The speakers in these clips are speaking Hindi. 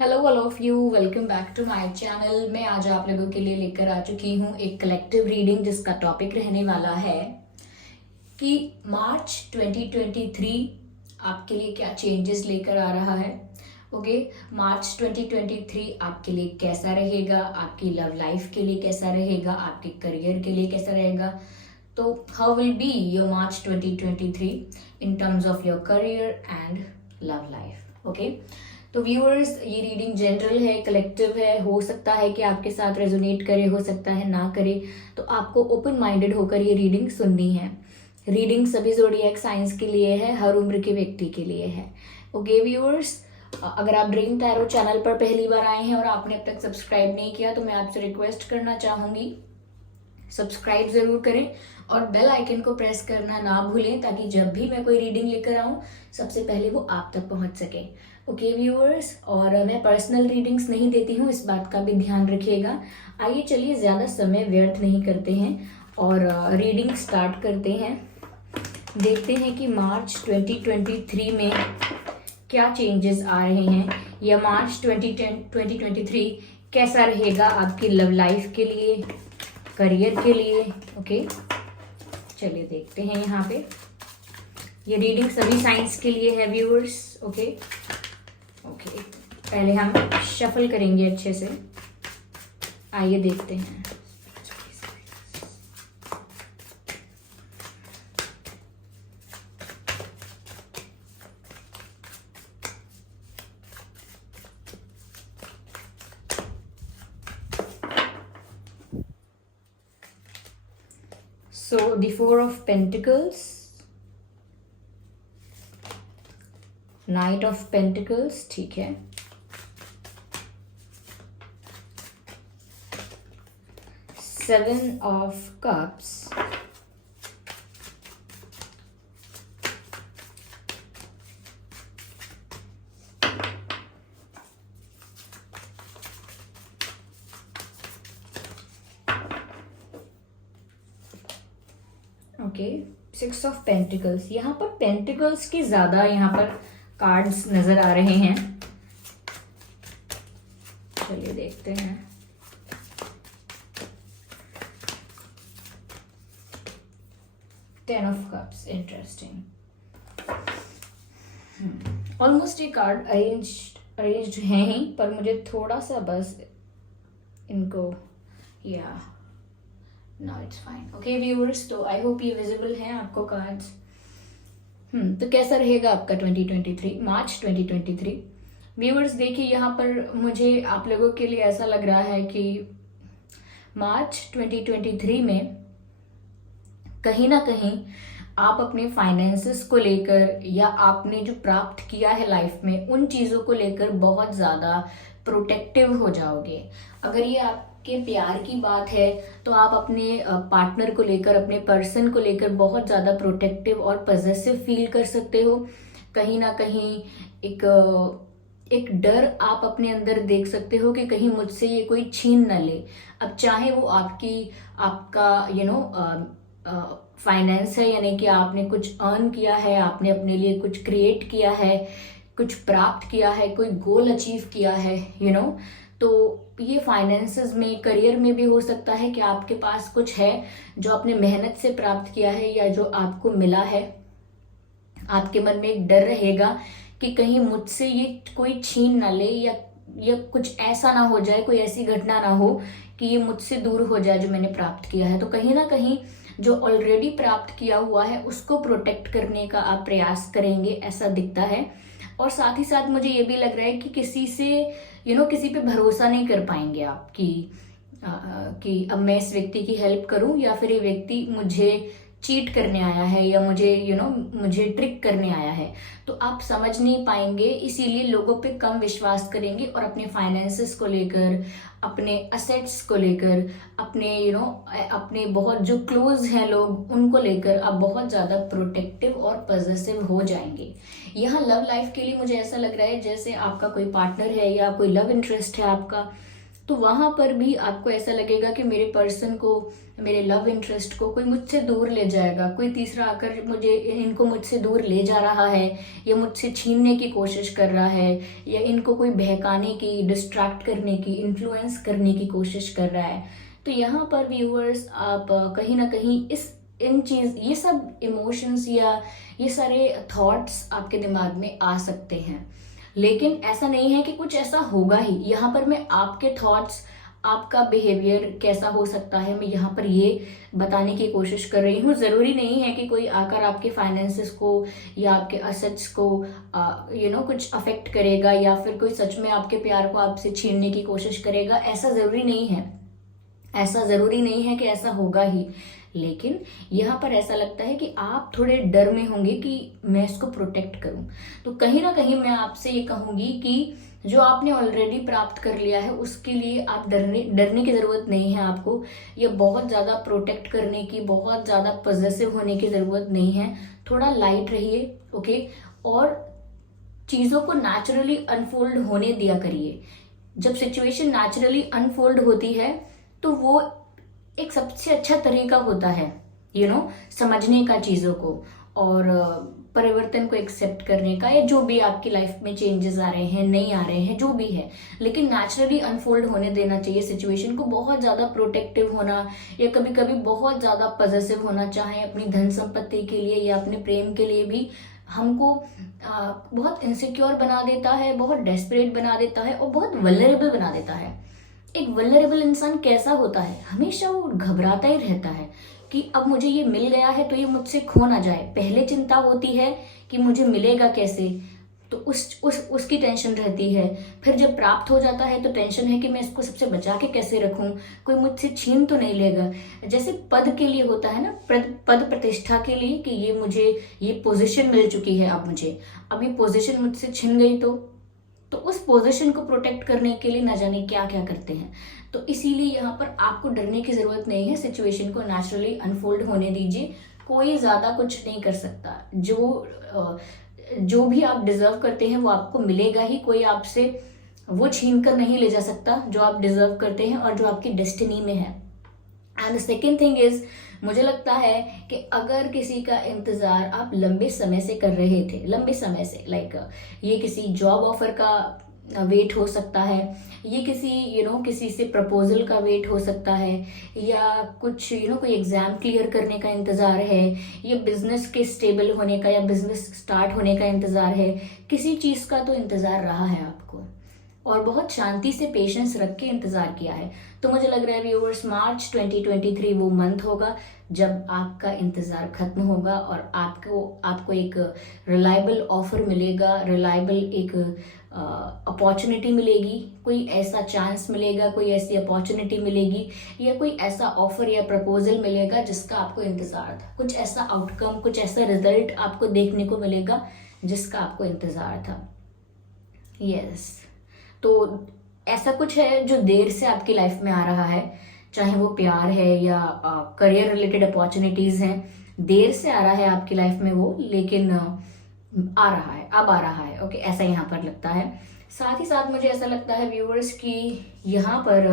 Hello all of you, welcome back to my channel. मैं आज आप लोगों के लिए लेकर आ चुकी हूँ एक कलेक्टिव रीडिंग जिसका टॉपिक रहने वाला है कि मार्च 2023 आपके लिए क्या चेंजेस लेकर आ रहा है। ओके, मार्च 2023 आपके लिए कैसा रहेगा, आपकी लव लाइफ के लिए कैसा रहेगा, आपके करियर के लिए कैसा रहेगा। तो how will be your March 2023 in terms of your career and love life. Okay, तो व्यूअर्स, ये रीडिंग जनरल है, कलेक्टिव है। हो सकता है कि आपके साथ रेजोनेट करे, हो सकता है ना करे। तो आपको ओपन माइंडेड होकर ये रीडिंग सुननी है। रीडिंग सभी ज़ोडिएक साइंस के लिए है, हर उम्र के व्यक्ति के लिए है। ओके व्यूअर्स, अगर आप ड्रीम टैरो चैनल पर पहली बार आए हैं और आपने अब तक सब्सक्राइब नहीं किया तो मैं आपसे रिक्वेस्ट करना चाहूँगी, सब्सक्राइब ज़रूर करें और बेल आइकन को प्रेस करना ना भूलें ताकि जब भी मैं कोई रीडिंग लेकर आऊँ सबसे पहले वो आप तक पहुँच सके। ओके व्यूअर्स, और मैं पर्सनल रीडिंग्स नहीं देती हूँ, इस बात का भी ध्यान रखिएगा। आइए चलिए ज़्यादा समय व्यर्थ नहीं करते हैं और रीडिंग स्टार्ट करते हैं। देखते हैं कि मार्च 2023 में क्या चेंजेस आ रहे हैं, या मार्च 2023 कैसा रहेगा आपकी लव लाइफ के लिए, करियर के लिए। ओके, चलिए देखते हैं। यहाँ पे ये रीडिंग सभी साइंस के लिए है व्यूअर्स। ओके, पहले हम शफल करेंगे अच्छे से। आइए देखते हैं। So the Four of Pentacles, Knight of Pentacles, ठीक है। Seven of Cups, okay, six of pentacles. यहाँ पर पेंटिकल्स की ज्यादा यहाँ पर कार्ड्स नजर आ रहे हैं। चलिए देखते हैं। Ten of cups, interesting. Almost ये कार्ड अरेंज्ड हैं ही, पर मुझे थोड़ा सा बस इनको या now it's fine. Okay viewers, तो आई होप ये विजिबल हैं आपको कार्ड्स। तो कैसा रहेगा आपका 2023, मार्च 2023। व्यूअर्स देखिए, यहाँ पर मुझे आप लोगों के लिए ऐसा लग रहा है कि मार्च 2023 में कहीं ना कहीं आप अपने फाइनेंसेस को लेकर या आपने जो प्राप्त किया है लाइफ में उन चीज़ों को लेकर बहुत ज़्यादा प्रोटेक्टिव हो जाओगे। अगर ये आपके प्यार की बात है तो आप अपने पार्टनर को लेकर, अपने पर्सन को लेकर बहुत ज़्यादा प्रोटेक्टिव और पॉजेसिव फील कर सकते हो। कहीं ना कहीं एक डर आप अपने अंदर देख सकते हो कि कहीं मुझसे ये कोई छीन न ले। अब चाहे वो आपका फाइनेंस है, यानी कि आपने कुछ अर्न किया है, आपने अपने लिए कुछ क्रिएट किया है, कुछ प्राप्त किया है, कोई गोल अचीव किया है, तो ये फाइनेंसेस में, करियर में भी हो सकता है कि आपके पास कुछ है जो आपने मेहनत से प्राप्त किया है या जो आपको मिला है। आपके मन में एक डर रहेगा कि कहीं मुझसे ये कोई छीन ना ले, या कुछ ऐसा ना हो जाए, कोई ऐसी घटना ना हो कि ये मुझसे दूर हो जाए जो मैंने प्राप्त किया है। तो कहीं ना कहीं जो ऑलरेडी प्राप्त किया हुआ है उसको प्रोटेक्ट करने का आप प्रयास करेंगे, ऐसा दिखता है। और साथ ही साथ मुझे ये भी लग रहा है कि किसी से किसी पे भरोसा नहीं कर पाएंगे आप कि अब मैं इस व्यक्ति की हेल्प करूं या फिर ये व्यक्ति मुझे चीट करने आया है या मुझे ट्रिक करने आया है, तो आप समझ नहीं पाएंगे। इसीलिए लोगों पे कम विश्वास करेंगे और अपने फाइनेंसेस को लेकर, अपने असेट्स को लेकर, अपने बहुत जो क्लोज हैं लोग उनको लेकर आप बहुत ज़्यादा प्रोटेक्टिव और पॉजेसिव हो जाएंगे। यहाँ लव लाइफ के लिए मुझे ऐसा लग रहा है जैसे आपका कोई पार्टनर है या कोई लव इंटरेस्ट है आपका, तो वहां पर भी आपको ऐसा लगेगा कि मेरे पर्सन को, मेरे लव इंटरेस्ट को कोई मुझसे दूर ले जाएगा, कोई तीसरा आकर इनको मुझसे दूर ले जा रहा है, या मुझसे छीनने की कोशिश कर रहा है, या इनको कोई बहकाने की, डिस्ट्रैक्ट करने की, इन्फ्लुएंस करने की कोशिश कर रहा है। तो यहाँ पर व्यूअर्स आप कहीं ना कहीं ये सब इमोशंस या ये सारे थॉट्स आपके दिमाग में आ सकते हैं, लेकिन ऐसा नहीं है कि कुछ ऐसा होगा ही। यहाँ पर मैं आपके थॉट्स, आपका बिहेवियर कैसा हो सकता है, मैं यहाँ पर ये बताने की कोशिश कर रही हूँ। जरूरी नहीं है कि कोई आकर आपके फाइनेंसेस को या आपके असेट्स को कुछ अफेक्ट करेगा, या फिर कोई सच में आपके प्यार को आपसे छीनने की कोशिश करेगा। ऐसा जरूरी नहीं है, ऐसा जरूरी नहीं है कि ऐसा होगा ही। लेकिन यहाँ पर ऐसा लगता है कि आप थोड़े डर में होंगे कि मैं इसको प्रोटेक्ट करूं। तो कहीं ना कहीं मैं आपसे ये कहूंगी कि जो आपने ऑलरेडी प्राप्त कर लिया है उसके लिए आप डरने की जरूरत नहीं है आपको। ये बहुत ज्यादा प्रोटेक्ट करने की, बहुत ज्यादा पॉजेसिव होने की जरूरत नहीं है। थोड़ा लाइट रहिए, ओके, और चीजों को नेचुरली अनफोल्ड होने दिया करिए। जब सिचुएशन नेचुरली अनफोल्ड होती है तो वो एक सबसे अच्छा तरीका होता है समझने का चीजों को, और परिवर्तन को एक्सेप्ट करने का, या जो भी आपकी लाइफ में चेंजेस आ रहे हैं, नहीं आ रहे हैं, जो भी है, लेकिन नेचुरली अनफोल्ड होने देना चाहिए सिचुएशन को। बहुत ज्यादा प्रोटेक्टिव होना या कभी कभी बहुत ज्यादा पॉजेसिव होना, चाहे अपनी धन संपत्ति के लिए या अपने प्रेम के लिए भी, हमको बहुत इनसिक्योर बना देता है, बहुत डेस्परेट बना देता है और बहुत वल्नरेबल बना देता है। एक वल्नरेबल इंसान कैसा होता है? हमेशा वो घबराता ही रहता है कि अब मुझे ये मिल गया है तो ये मुझसे खो ना जाए। पहले चिंता होती है कि मुझे मिलेगा कैसे, तो उसकी टेंशन रहती है। फिर जब प्राप्त हो जाता है तो टेंशन है कि मैं इसको सबसे बचा के कैसे रखूं, कोई मुझसे छीन तो नहीं लेगा। जैसे पद के लिए होता है ना, पद प्रतिष्ठा के लिए, कि ये पोजीशन मिल चुकी है, अब ये पोजीशन मुझसे छिन गई तो उस पोजीशन को प्रोटेक्ट करने के लिए न जाने क्या क्या करते हैं। तो इसीलिए यहाँ पर आपको डरने की जरूरत नहीं है। सिचुएशन को नेचुरली अनफोल्ड होने दीजिए। कोई ज्यादा कुछ नहीं कर सकता। जो भी आप डिजर्व करते हैं वो आपको मिलेगा ही। कोई आपसे वो छीन कर नहीं ले जा सकता जो आप डिजर्व करते हैं और जो आपकी डेस्टिनी में है। And the second thing is, मुझे लगता है कि अगर किसी का इंतजार आप लंबे समय से कर रहे थे, लंबे समय से, ये किसी जॉब ऑफर का वेट हो सकता है, ये किसी से प्रपोजल का वेट हो सकता है, या कुछ कोई एग्जाम क्लियर करने का इंतजार है, या बिजनेस के स्टेबल होने का या बिजनेस स्टार्ट होने का इंतजार है, किसी चीज का तो इंतजार रहा है आपको और बहुत शांति से पेशेंस रख के इंतजार किया है। तो मुझे लग रहा है व्यूअर्स, मार्च 2023 वो मंथ होगा जब आपका इंतजार खत्म होगा और आपको एक रिलायबल ऑफर मिलेगा, रिलायबल एक अपॉर्चुनिटी मिलेगी, कोई ऐसा चांस मिलेगा, कोई ऐसी अपॉर्चुनिटी मिलेगी, या कोई ऐसा ऑफर या प्रपोजल मिलेगा जिसका आपको इंतजार था। कुछ ऐसा आउटकम, कुछ ऐसा रिजल्ट आपको देखने को मिलेगा जिसका आपको इंतजार था। यस, तो ऐसा कुछ है जो देर से आपकी लाइफ में आ रहा है, चाहे वो प्यार है या करियर रिलेटेड अपॉर्चुनिटीज हैं। देर से आ रहा है आपकी लाइफ में वो, लेकिन आ रहा है, अब आ रहा है। ओके, ऐसा यहाँ पर लगता है। साथ ही साथ मुझे ऐसा लगता है व्यूअर्स कि यहाँ पर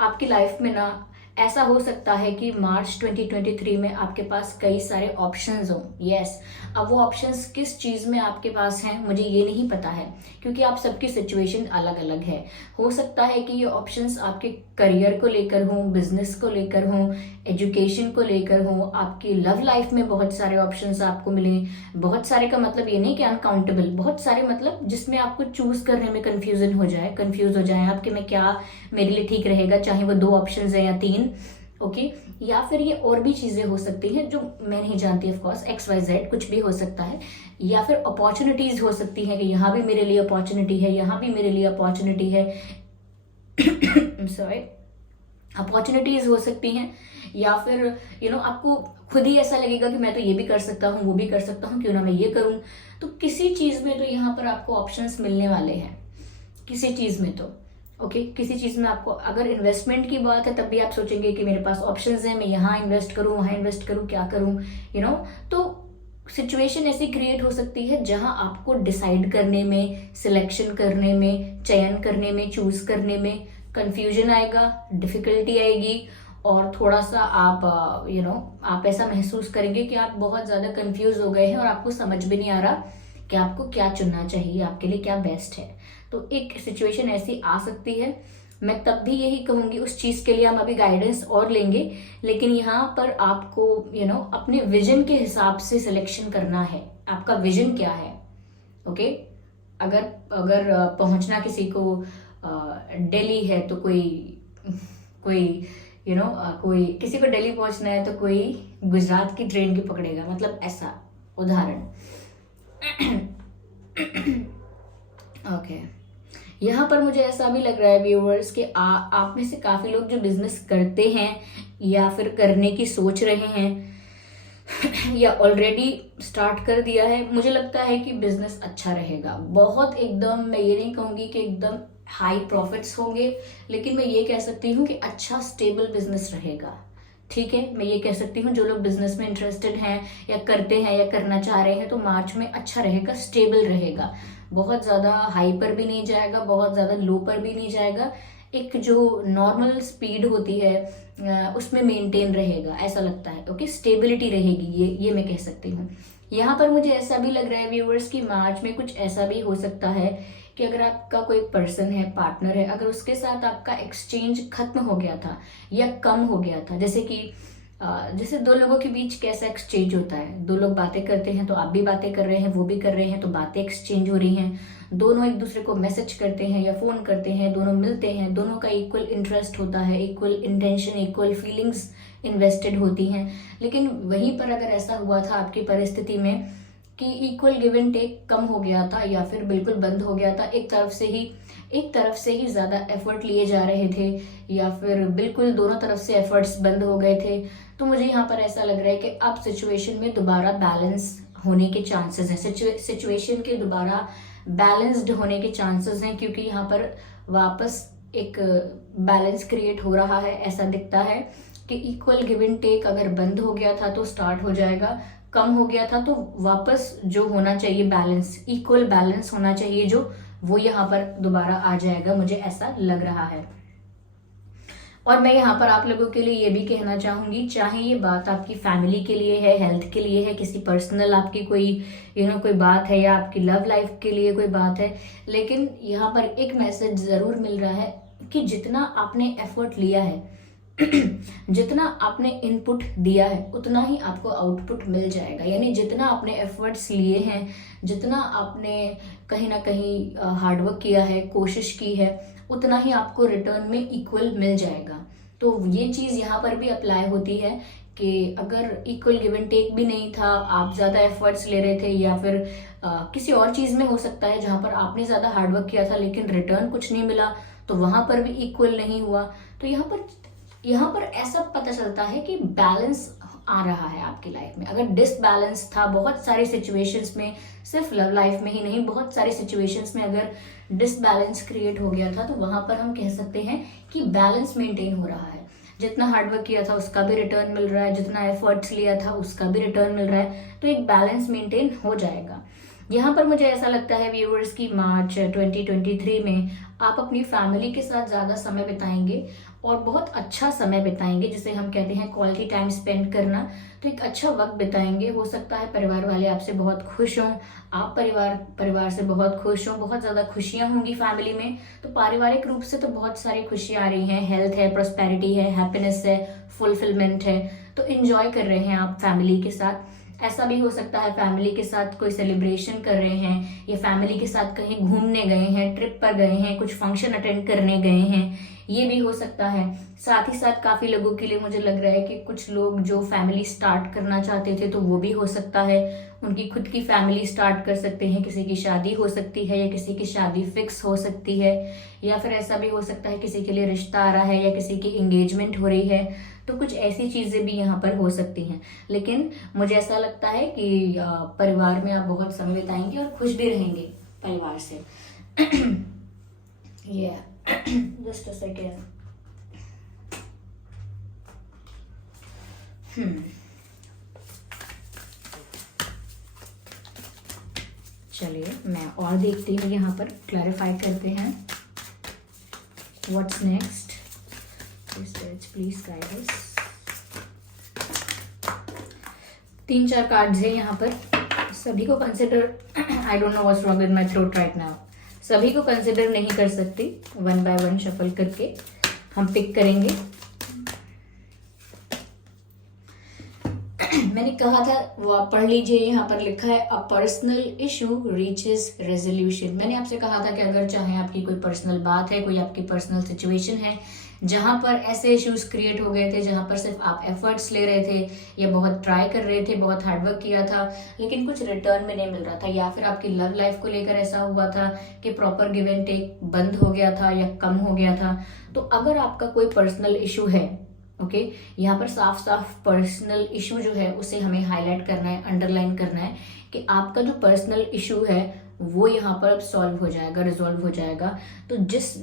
आपकी लाइफ में ना ऐसा हो सकता है कि मार्च 2023 में आपके पास कई सारे ऑप्शंस हों। यस, अब वो ऑप्शंस किस चीज़ में आपके पास हैं मुझे ये नहीं पता है, क्योंकि आप सबकी सिचुएशन अलग अलग है। हो सकता है कि ये ऑप्शंस आपके करियर को लेकर हों, बिजनेस को लेकर हों, एजुकेशन को लेकर हों, आपकी लव लाइफ में बहुत सारे ऑप्शंस आपको मिलें। बहुत सारे का मतलब ये नहीं कि अनकाउंटेबल, बहुत सारे मतलब जिसमें आपको चूज करने में कंफ्यूज हो जाए आपके में क्या मेरे लिए ठीक रहेगा, चाहे वो 2 ऑप्शंस है या 3। ओके, या फिर ये और भी चीजें हो सकती हैं जो मैं नहीं जानती, ऑफ कोर्स XYZ कुछ भी हो सकता है। या फिर अपॉर्चुनिटीज हो सकती हैं कि यहाँ भी मेरे लिए अपॉर्चुनिटी है, यहाँ भी मेरे लिए अपॉर्चुनिटी है। सॉरी, अपॉर्चुनिटीज हो सकती हैं, या फिर आपको खुद ही ऐसा लगेगा कि मैं तो ये भी कर सकता हूँ, वो भी कर सकता हूँ, क्यों ना मैं ये करूँ। तो किसी चीज में तो यहाँ पर आपको ऑप्शंस मिलने वाले हैं, किसी चीज में तो ओके किसी चीज में आपको, अगर इन्वेस्टमेंट की बात है तब भी आप सोचेंगे कि मेरे पास ऑप्शंस हैं, मैं यहाँ इन्वेस्ट करूँ, वहां इन्वेस्ट करूँ, क्या करूँ, तो सिचुएशन ऐसी क्रिएट हो सकती है जहां आपको डिसाइड करने में, सिलेक्शन करने में, चयन करने में, चूज करने में कंफ्यूजन आएगा, डिफिकल्टी आएगी, और थोड़ा सा आप आप ऐसा महसूस करेंगे कि आप बहुत ज्यादा कंफ्यूज हो गए हैं और आपको समझ भी नहीं आ रहा कि आपको क्या चुनना चाहिए, आपके लिए क्या बेस्ट है। तो एक सिचुएशन ऐसी आ सकती है। मैं तब भी यही कहूंगी, उस चीज के लिए हम अभी गाइडेंस और लेंगे, लेकिन यहाँ पर आपको अपने विजन के हिसाब से सिलेक्शन करना है। आपका विजन क्या है? ओके अगर अगर पहुंचना किसी को दिल्ली है तो कोई कोई कोई किसी को दिल्ली पहुंचना है तो कोई गुजरात की ट्रेन की पकड़ेगा, मतलब ऐसा उदाहरण। ओके यहाँ पर मुझे ऐसा भी लग रहा है व्यूअर्स कि आप में से काफी लोग जो बिजनेस करते हैं या फिर करने की सोच रहे हैं या ऑलरेडी स्टार्ट कर दिया है, मुझे लगता है कि बिजनेस अच्छा रहेगा। बहुत एकदम मैं ये नहीं कहूंगी कि एकदम हाई प्रॉफिट्स होंगे, लेकिन मैं ये कह सकती हूँ कि अच्छा स्टेबल बिजनेस रहेगा। ठीक है, मैं ये कह सकती हूँ जो लोग बिजनेस में इंटरेस्टेड हैं या करते हैं या करना चाह रहे हैं, तो मार्च में अच्छा रहेगा, स्टेबल रहेगा। बहुत ज्यादा हाई पर भी नहीं जाएगा, बहुत ज्यादा लो पर भी नहीं जाएगा, एक जो नॉर्मल स्पीड होती है उसमें मेंटेन रहेगा, ऐसा लगता है। ओके, स्टेबिलिटी रहेगी, ये मैं कह सकती हूँ। यहाँ पर मुझे ऐसा भी लग रहा है व्यूअर्स कि मार्च में कुछ ऐसा भी हो सकता है कि अगर आपका कोई पर्सन है, पार्टनर है, अगर उसके साथ आपका एक्सचेंज खत्म हो गया था या कम हो गया था, जैसे कि जैसे दो लोगों के बीच कैसा एक्सचेंज होता है, दो लोग बातें करते हैं तो आप भी बातें कर रहे हैं, वो भी कर रहे हैं, तो बातें एक्सचेंज हो रही हैं, दोनों एक दूसरे को मैसेज करते हैं या फोन करते हैं, दोनों मिलते हैं, दोनों का इक्वल इंटरेस्ट होता है, equal intention, equal feelings invested होती हैं। लेकिन वहीं पर अगर ऐसा हुआ था आपकी परिस्थिति में कि इक्वल गिव एंड टेक कम हो गया था या फिर बिल्कुल बंद हो गया था, एक तरफ से ही ज्यादा एफर्ट लिए जा रहे थे या फिर बिल्कुल दोनों तरफ से एफर्ट्स बंद हो गए थे, तो मुझे यहाँ पर ऐसा लग रहा है कि अब सिचुएशन में दोबारा बैलेंस होने के चांसेस हैं, सिचुएशन के दोबारा बैलेंस्ड होने के चांसेस हैं, क्योंकि यहाँ पर वापस एक बैलेंस क्रिएट हो रहा है। ऐसा दिखता है कि इक्वल गिव एंड टेक अगर बंद हो गया था तो स्टार्ट हो जाएगा, कम हो गया था तो वापस जो होना चाहिए बैलेंस, इक्वल बैलेंस होना चाहिए जो, वो यहाँ पर दोबारा आ जाएगा, मुझे ऐसा लग रहा है। और मैं यहाँ पर आप लोगों के लिए ये भी कहना चाहूंगी, चाहे ये बात आपकी फैमिली के लिए है, हेल्थ के लिए है, किसी पर्सनल आपकी कोई कोई बात है, या आपकी लव लाइफ के लिए कोई बात है, लेकिन यहाँ पर एक मैसेज जरूर मिल रहा है कि जितना आपने एफर्ट लिया है जितना आपने इनपुट दिया है उतना ही आपको आउटपुट मिल जाएगा। यानी जितना आपने एफर्ट्स लिए हैं, जितना आपने कहीं ना कहीं हार्डवर्क किया है, कोशिश की है, उतना ही आपको रिटर्न में इक्वल मिल जाएगा। तो ये चीज यहाँ पर भी अप्लाई होती है कि अगर इक्वल गिव एंड टेक भी नहीं था, आप ज्यादा एफर्ट्स ले रहे थे, या फिर किसी और चीज में हो सकता है जहां पर आपने ज्यादा हार्डवर्क किया था लेकिन रिटर्न कुछ नहीं मिला, तो वहां पर भी इक्वल नहीं हुआ। तो यहाँ पर ऐसा पता चलता है कि बैलेंस आ रहा है आपकी लाइफ में। अगर डिसबैलेंस था बहुत सारी सिचुएशंस में, सिर्फ लव लाइफ में ही नहीं, बहुत सारी सिचुएशंस में अगर डिसबैलेंस क्रिएट हो गया था, तो वहां पर हम कह सकते हैं कि बैलेंस मेंटेन हो रहा है। जितना हार्डवर्क किया था उसका भी रिटर्न मिल रहा है, जितना एफर्ट्स लिया था उसका भी रिटर्न मिल रहा है, तो एक बैलेंस मेंटेन हो जाएगा। यहाँ पर मुझे ऐसा लगता है व्यूअर्स की मार्च 2023 में आप अपनी फैमिली के साथ ज्यादा समय बिताएंगे और बहुत अच्छा समय बिताएंगे, जिसे हम कहते हैं क्वालिटी टाइम स्पेंड करना। तो एक अच्छा वक्त बिताएंगे। हो सकता है परिवार वाले आपसे बहुत खुश हों, आप परिवार से बहुत खुश हों, बहुत ज्यादा खुशियां होंगी फैमिली में। तो पारिवारिक रूप से तो बहुत सारी खुशियां आ रही हैं, हेल्थ है, प्रोस्पेरिटी है, हैप्पीनेस है, फुलफिलमेंट है, तो एंजॉय कर रहे हैं आप फैमिली के साथ। ऐसा भी हो सकता है फैमिली के साथ कोई सेलिब्रेशन कर रहे हैं, या फैमिली के साथ कहीं घूमने गए हैं, ट्रिप पर गए हैं, कुछ फंक्शन अटेंड करने गए हैं, ये भी हो सकता है। साथ ही साथ काफी लोगों के लिए मुझे लग रहा है कि कुछ लोग जो फैमिली स्टार्ट करना चाहते थे तो वो भी हो सकता है, उनकी खुद की फैमिली स्टार्ट कर सकते हैं, किसी की शादी हो सकती है या किसी की शादी फिक्स हो सकती है, या फिर ऐसा भी हो सकता है किसी के लिए रिश्ता आ रहा है या किसी की एंगेजमेंट हो रही है। तो कुछ ऐसी चीजें भी यहाँ पर हो सकती हैं। लेकिन मुझे ऐसा लगता है कि परिवार में आप बहुत समय बिताएंगे और खुश भी रहेंगे परिवार से। ये जस्ट अ सेकेंड। चलिए मैं और देखती हूँ, यहाँ पर क्लैरिफाई करते हैं। What's next, please guide us. 3-4 cards हैं यहाँ पर, सभी को consider, I don't know what's wrong with my throat right now, सभी को कंसिडर नहीं कर सकती, 1 बाय 1 शफल करके हम पिक करेंगे। मैंने कहा था वो आप पढ़ लीजिए, यहाँ पर लिखा है a personal issue reaches resolution. मैंने आपसे कहा था कि अगर चाहे आपकी कोई पर्सनल बात है, कोई आपकी पर्सनल सिचुएशन है जहाँ पर ऐसे इश्यूज क्रिएट हो गए थे, जहाँ पर सिर्फ आप एफर्ट्स ले रहे थे या बहुत ट्राई कर रहे थे, बहुत हार्डवर्क किया था, लेकिन कुछ रिटर्न में नहीं मिल रहा था, या फिर आपकी लव लाइफ को लेकर ऐसा हुआ था कि प्रॉपर गिव एंड टेक बंद हो गया था या कम हो गया था। तो अगर आपका कोई पर्सनल इशू है, ओके, यहाँ पर साफ साफ पर्सनल इशू जो है उसे हमें हाईलाइट करना है, अंडरलाइन करना है कि आपका जो पर्सनल इशू है वो यहाँ पर सॉल्व हो जाएगा, रिजॉल्व हो जाएगा। तो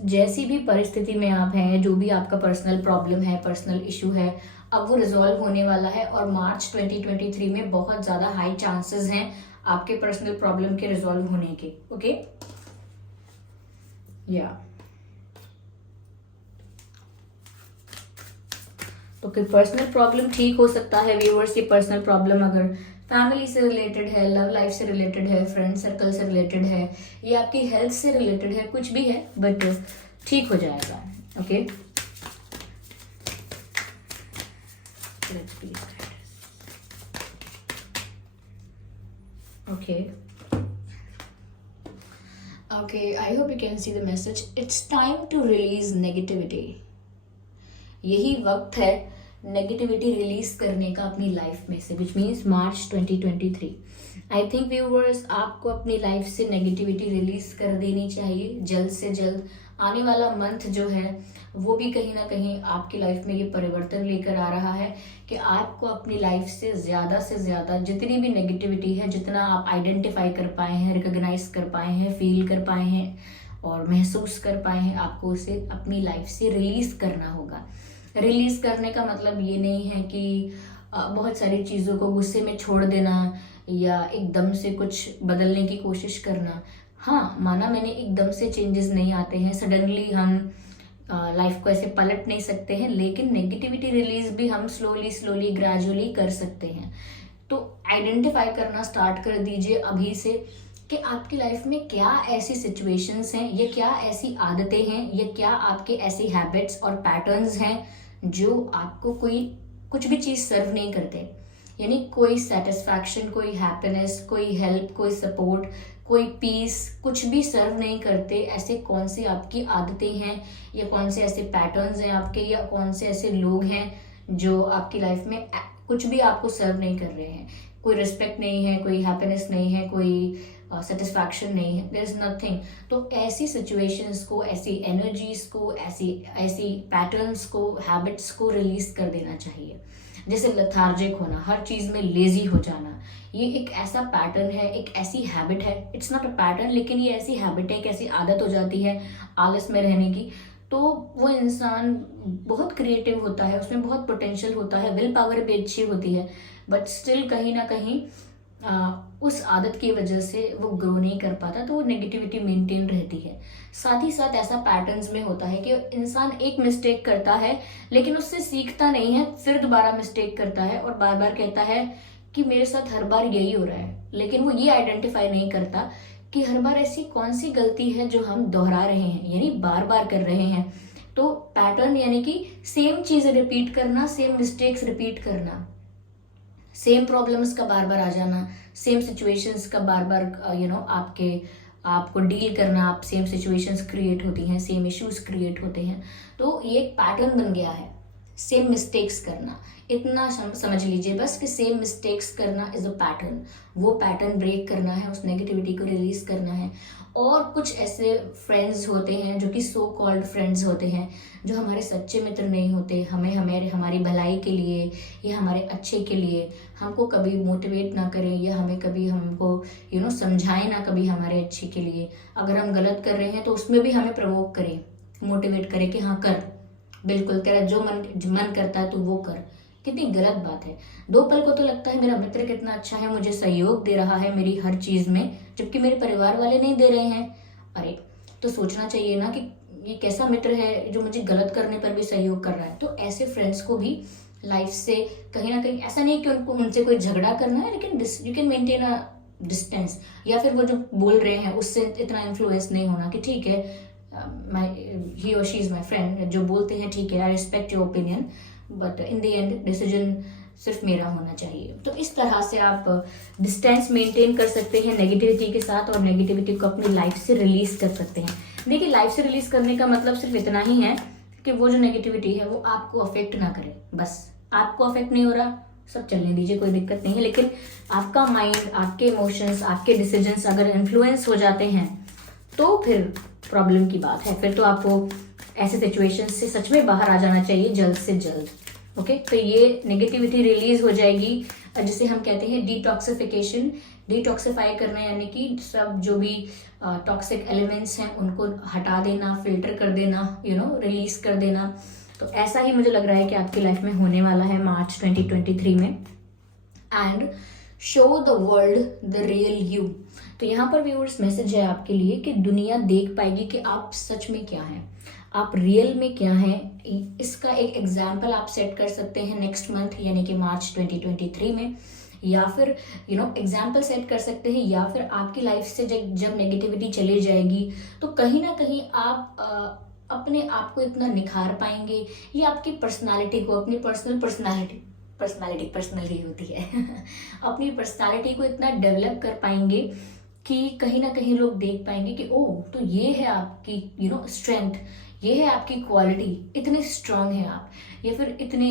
जैसी भी परिस्थिति में आप हैं, जो भी आपका पर्सनल प्रॉब्लम है, पर्सनल इशू है, अब वो रिजॉल्व होने वाला है और मार्च 2023 में बहुत ज्यादा हाई चांसेस हैं आपके पर्सनल प्रॉब्लम के रिजॉल्व होने के। ओके, या तो कोई पर्सनल प्रॉब्लम ठीक हो सकता है व्यूअर्स। ये पर्सनल प्रॉब्लम अगर फैमिली से रिलेटेड है, लव लाइफ से रिलेटेड है, फ्रेंड सर्कल से रिलेटेड है, ये आपकी हेल्थ से रिलेटेड है, कुछ भी है, बट ठीक हो जाएगा। Okay, okay, I hope you can see the message. It's time to release negativity. यही वक्त है नेगेटिविटी रिलीज करने का अपनी लाइफ में से, which means March 2023। I think viewers, आपको अपनी लाइफ से नेगेटिविटी रिलीज कर देनी चाहिए जल्द से जल्द। आने वाला मंथ जो है वो भी कहीं ना कहीं आपकी लाइफ में ये परिवर्तन लेकर आ रहा है कि आपको अपनी लाइफ से ज़्यादा जितनी भी नेगेटिविटी है, जितना आप आइडेंटिफाई कर पाए हैं, रिकॉग्नाइज कर पाए हैं, फील कर पाए हैं और महसूस कर पाए हैं, आपको उसे अपनी लाइफ से रिलीज करना होगा। रिलीज करने का मतलब ये नहीं है कि बहुत सारी चीज़ों को गुस्से में छोड़ देना या एकदम से कुछ बदलने की कोशिश करना। हाँ, माना मैंने, एकदम से चेंजेस नहीं आते हैं, सडनली हम लाइफ को ऐसे पलट नहीं सकते हैं, लेकिन नेगेटिविटी रिलीज भी हम स्लोली ग्रेजुअली कर सकते हैं। तो आइडेंटिफाई करना स्टार्ट कर दीजिए अभी से कि आपकी लाइफ में क्या ऐसी सिचुएशंस हैं, या क्या ऐसी आदतें हैं, या क्या आपके ऐसे हैबिट्स और पैटर्न्स हैं जो आपको कुछ भी चीज़ सर्व नहीं करते, यानी कोई सेटिस्फैक्शन, कोई हैप्पीनेस, कोई हेल्प, कोई सपोर्ट, कोई पीस, कुछ भी सर्व नहीं करते। ऐसे कौन सी आपकी आदतें हैं, या कौन से ऐसे पैटर्न्स हैं आपके, या कौन से ऐसे लोग हैं जो आपकी लाइफ में कुछ भी आपको सर्व नहीं कर रहे हैं। कोई रिस्पेक्ट नहीं है, कोई हैप्पीनेस नहीं है, कोई सेटिस्फैक्शन नहीं है, देयर इज नथिंग। तो ऐसी सिचुएशंस को, ऐसी एनर्जीज को, ऐसी पैटर्न्स को, हैबिट्स को रिलीज कर देना चाहिए। जैसे लथार्जिक होना, हर चीज में लेजी हो जाना, ये एक ऐसा पैटर्न है, एक ऐसी हैबिट है। इट्स नॉट अ पैटर्न, लेकिन ये ऐसी हैबिट है, एक ऐसी आदत हो जाती है आलस में रहने की। तो वो इंसान बहुत क्रिएटिव होता है, उसमें बहुत पोटेंशियल होता है, विल पावर भी अच्छी होती है, बट स्टिल कहीं ना कहीं उस आदत की वजह से वो ग्रो नहीं कर पाता, तो वो नेगेटिविटी मेंटेन रहती है। साथ ही साथ ऐसा पैटर्न्स में होता है कि इंसान एक मिस्टेक करता है लेकिन उससे सीखता नहीं है, फिर दोबारा मिस्टेक करता है और बार बार कहता है कि मेरे साथ हर बार यही हो रहा है, लेकिन वो ये आइडेंटिफाई नहीं करता कि हर बार ऐसी कौन सी गलती है जो हम दोहरा रहे हैं, यानी बार बार कर रहे हैं। तो पैटर्न यानी कि सेम चीजें रिपीट करना, सेम मिस्टेक्स रिपीट करना, सेम प्रॉब्लम्स का बार बार आ जाना, सेम सिचुएशंस का बार बार आपको डील करना, आप सेम सिचुएशंस क्रिएट होती हैं, सेम इश्यूज क्रिएट होते हैं। तो ये एक पैटर्न बन गया है, सेम मिस्टेक्स करना। इतना समझ लीजिए बस कि सेम मिस्टेक्स करना इज अ पैटर्न। वो पैटर्न ब्रेक करना है, उस नेगेटिविटी को रिलीज करना है। और कुछ ऐसे फ्रेंड्स होते हैं जो कि सो कॉल्ड फ्रेंड्स होते हैं, जो हमारे सच्चे मित्र नहीं होते, हमारी भलाई के लिए या हमारे अच्छे के लिए हमको कभी मोटिवेट ना करें, या हमें कभी हमको समझाएं ना कभी हमारे अच्छे के लिए। अगर हम गलत कर रहे हैं तो उसमें भी हमें प्रवोक करें, मोटिवेट करें कि हाँ कर, बिल्कुल तेरा जो मन करता है तू वो कर। कितनी गलत बात है। दो पल को तो लगता है मेरा मित्र कितना अच्छा है, मुझे सहयोग दे रहा है मेरी हर चीज में, जबकि मेरे परिवार वाले नहीं दे रहे हैं। अरे तो सोचना चाहिए ना कि ये कैसा मित्र है जो मुझे गलत करने पर भी सहयोग कर रहा है। तो ऐसे फ्रेंड्स को भी लाइफ से कहीं ना कहीं, ऐसा नहीं कि उनको उनसे कोई झगड़ा करना है, लेकिन you can maintain a distance, या फिर वो जो बोल रहे हैं उससे इतना इन्फ्लुएंस नहीं होना कि ठीक है ही और शी इज माई फ्रेंड, जो बोलते हैं ठीक है, I respect your opinion, but in the end decision सिर्फ मेरा होना चाहिए। तो इस तरह से आप डिस्टेंस मेंटेन कर सकते हैं नेगेटिविटी के साथ, और नेगेटिविटी को अपनी लाइफ से रिलीज कर सकते हैं। देखिए, लाइफ से रिलीज करने का मतलब सिर्फ इतना ही है कि वो जो नेगेटिविटी है वो आपको अफेक्ट ना करे, बस। आपको अफेक्ट नहीं हो रहा, सब चलने दीजिए, कोई दिक्कत नहीं है। लेकिन आपका माइंड, आपके इमोशंस, आपके डिसीजंस अगर इन्फ्लुएंस हो जाते हैं तो फिर प्रॉब्लम की बात है। फिर तो आपको ऐसे सिचुएशन से सच में बाहर आ जाना चाहिए जल्द से जल्द। ओके, तो ये नेगेटिविटी रिलीज हो जाएगी, जिसे हम कहते हैं डिटॉक्सिफिकेशन। डिटॉक्सिफाई करना यानी कि सब जो भी टॉक्सिक एलिमेंट्स हैं उनको हटा देना, फिल्टर कर देना, रिलीज कर देना। तो ऐसा ही मुझे लग रहा है कि आपकी लाइफ में होने वाला है मार्च 2023 में। And show the world the real you. तो यहाँ पर व्यूअर्स मैसेज है आपके लिए कि दुनिया देख पाएगी कि आप सच में क्या हैं, आप रियल में क्या हैं। इसका एक एग्जाम्पल आप सेट कर सकते हैं नेक्स्ट मंथ यानी कि मार्च 2023 में, या फिर एग्जाम्पल सेट कर सकते हैं, या फिर आपकी लाइफ से जब नेगेटिविटी चली जाएगी तो कहीं ना कहीं आप अपने आप को इतना निखार पाएंगे, या आपकी पर्सनालिटी को, अपनी पर्सनल ही होती है अपनी पर्सनालिटी को इतना डेवलप कर पाएंगे कि कहीं ना कहीं लोग देख पाएंगे कि ओह, तो ये है आपकी स्ट्रेंथ, ये है आपकी क्वालिटी, इतने स्ट्रांग हैं आप, या फिर इतने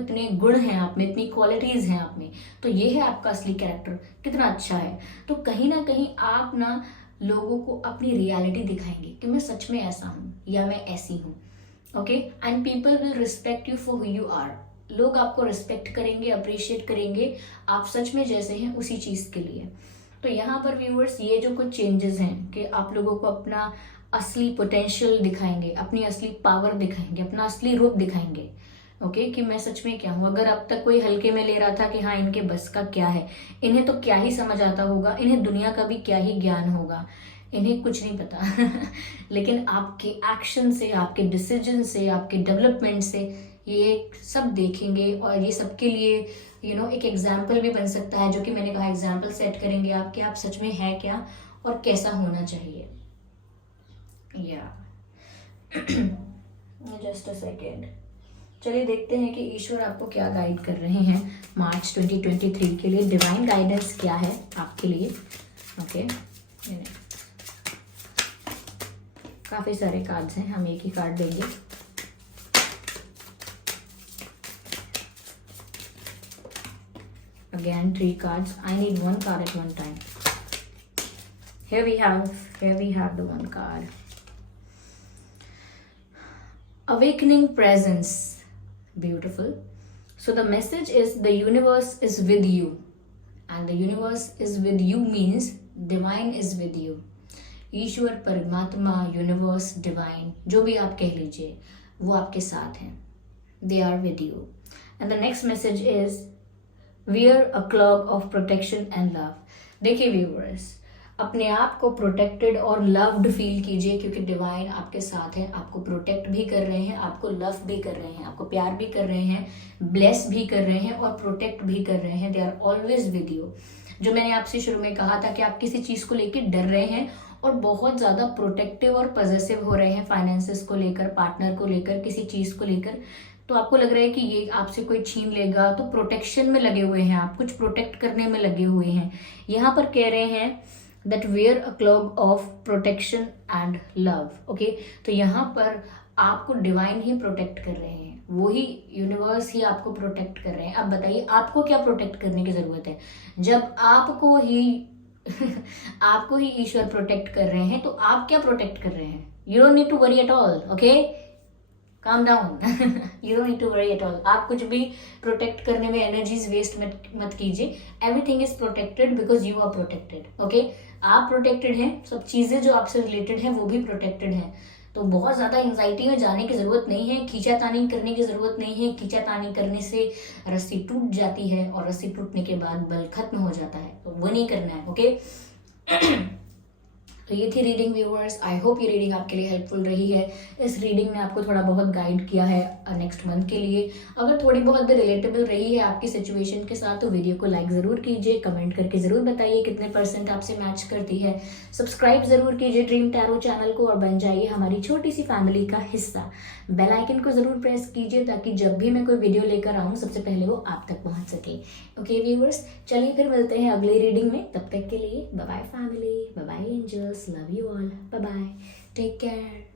इतने गुण हैं आप में, इतनी क्वालिटीज हैं आप में, तो ये है आपका असली कैरेक्टर, कितना अच्छा है। तो कहीं ना कहीं आप ना लोगों को अपनी रियलिटी दिखाएंगे कि मैं सच में ऐसा हूँ या मैं ऐसी हूँ। Okay, and people will respect you for who you are. लोग आपको रिस्पेक्ट करेंगे, अप्रिशिएट करेंगे आप सच में जैसे हैं उसी चीज के लिए। तो यहाँ पर व्यूअर्स ये जो कुछ चेंजेस हैं कि आप लोगों को अपना असली पोटेंशियल दिखाएंगे, अपनी असली पावर दिखाएंगे, अपना असली रूप दिखाएंगे। ओके, कि मैं सच में क्या हूँ। अगर अब तक कोई हल्के में ले रहा था कि हाँ इनके बस का क्या है, इन्हें तो क्या ही समझ आता होगा, इन्हें दुनिया का भी क्या ही ज्ञान होगा, इन्हें कुछ नहीं पता लेकिन आपके एक्शन से, आपके डिसीजन से, आपके डेवलपमेंट से ये सब देखेंगे, और ये सबके लिए एक एग्जाम्पल भी बन सकता है, जो कि मैंने कहा एग्जाम्पल सेट करेंगे आप कि आप सच में है क्या और कैसा होना चाहिए। या जस्ट अ सेकेंड, चलिए देखते हैं कि ईश्वर आपको क्या गाइड कर रहे हैं मार्च 2023 के लिए। डिवाइन गाइडेंस क्या है आपके लिए। ओके, काफी सारे कार्ड्स हैं, हम एक ही कार्ड देंगे। Again 3 cards. I need 1 card at one time. Here we have the 1 card. Awakening presence. Beautiful. So the message is the universe is with you, and the universe is with you means divine is with you. ईश्वर, परमात्मा, यूनिवर्स, डिवाइन, जो भी आप कह लीजिए, वो आपके साथ हैं। They are with you. And the next message is wear a cloak of protection and love. देखिए व्यूअर्स, अपने आप को प्रोटेक्टेड और लव्ड फील कीजिए, क्योंकि डिवाइन आपके साथ है, आपको प्रोटेक्ट भी कर रहे हैं, आपको लव भी कर रहे हैं, आपको प्यार भी कर रहे हैं, ब्लेस भी कर रहे हैं और प्रोटेक्ट भी कर रहे हैं। They are always with you. जो मैंने आपसे शुरू में कहा था कि आप किसी चीज को लेकर डर रहे हैं और बहुत ज्यादा प्रोटेक्टिव और पॉजिटिव हो रहे हैं, फाइनेंसेस को लेकर, पार्टनर को लेकर, किसी चीज को लेकर, तो आपको लग रहा है कि ये आपसे कोई छीन लेगा, तो प्रोटेक्शन में लगे हुए हैं आप, कुछ प्रोटेक्ट करने में लगे हुए हैं। यहाँ पर कह रहे हैं that wear a cloak of protection and love. Okay, तो यहाँ पर आपको डिवाइन ही प्रोटेक्ट कर रहे हैं, वो ही यूनिवर्स ही आपको प्रोटेक्ट कर रहे हैं। अब बताइए आपको क्या प्रोटेक्ट करने की जरूरत है, जब आपको ही ईश्वर प्रोटेक्ट कर रहे हैं, तो आप क्या प्रोटेक्ट कर रहे हैं। You don't need to worry at all. Okay, calm down you don't need to worry at all. आप कुछ भी प्रोटेक्ट करने में एनर्जीज वेस्ट मत कीजिए। Everything is protected because you are protected. Okay, आप प्रोटेक्टेड हैं, सब चीजें जो आपसे रिलेटेड हैं वो भी प्रोटेक्टेड हैं। तो बहुत ज्यादा एंजाइटी में जाने की जरूरत नहीं है, खींचातानी करने की जरूरत नहीं है। खींचातानी करने से रस्सी टूट जाती है और रस्सी टूटने के बाद बल खत्म हो जाता है, तो वो नहीं करना है। ओके तो ये थी रीडिंग व्यूअर्स। आई होप ये रीडिंग आपके लिए हेल्पफुल रही है। इस रीडिंग ने आपको थोड़ा बहुत गाइड किया है नेक्स्ट मंथ के लिए। अगर थोड़ी बहुत भी रिलेटेबल रही है आपकी सिचुएशन के साथ तो वीडियो को लाइक ज़रूर कीजिए, कमेंट करके ज़रूर बताइए कितने % आपसे मैच करती है। सब्सक्राइब ज़रूर कीजिए ड्रीम टैरो चैनल को और बन जाइए हमारी छोटी सी फैमिली का हिस्सा। बेल आइकन को ज़रूर प्रेस कीजिए ताकि जब भी मैं कोई वीडियो लेकर आऊँ सबसे पहले वो आप तक पहुँच सके। ओके व्यूअर्स, चलिए फिर मिलते हैं अगली रीडिंग में। तब तक के लिए bye bye family, bye bye angels, love you all, bye bye, take care.